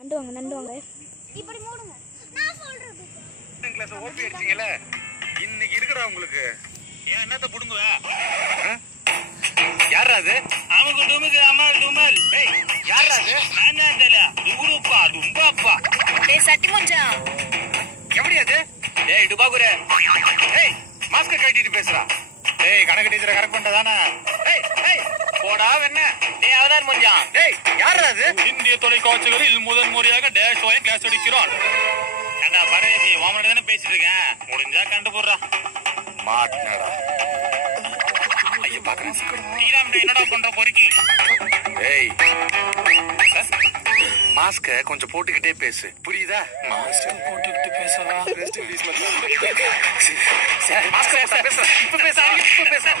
நண்டுவாங்க இப்படி மூடுங்க. நான் சொல்றேன். கிளாஸ் ஓபி அடிச்சீங்கல இன்னைக்கு இருக்குடா உங்களுக்கு. ஏன் என்னத்த புடுங்குவ? யாரா அது? அமுக்கு டுமுக்கு அமால் டுமல். டேய் யாரா அது? நானே தெரியல. துருப்பா தும்பாப்பா. டேய் சட்டி முஞ்சா. எப்படி அது? டேய் டுபாகுரே. டேய் மாஸ்க் கட்டிட்டு பேசுறா. டேய் கணக்கு டீச்சரை கரெக்ட் பண்றதானே? டேய் டேய் போடா வெண்ண. டேய் அவதார் முஞ்சா. டேய் யாரா அது? இந்திய தொலைக்காட்சிகளில் முதல் முறையாக டேஷ் வாய் கிளாஸ் எடுக்கிறான். ஏண்டா பரேஜி ஓமனே தானே பேசிட்டு இருக்கேன். முடிஞ்சா கண்டு போடுறா. மாட்னடா. ஐயா பாக்குறேன். நீராம் என்னடா பண்ற பொறுக்கி? டேய் மாஸ்க கொஞ்சம் போட்டுக்கிட்டே பேசு. புரியுதா? மாஸ்க் போட்டுக்கிட்டு பேசவா? ரெஸ்ட் ப்ளீஸ் மச்சான். சார் மாஸ்க் போட்டா பேசு. இப்ப பேச. பேசுறேன்.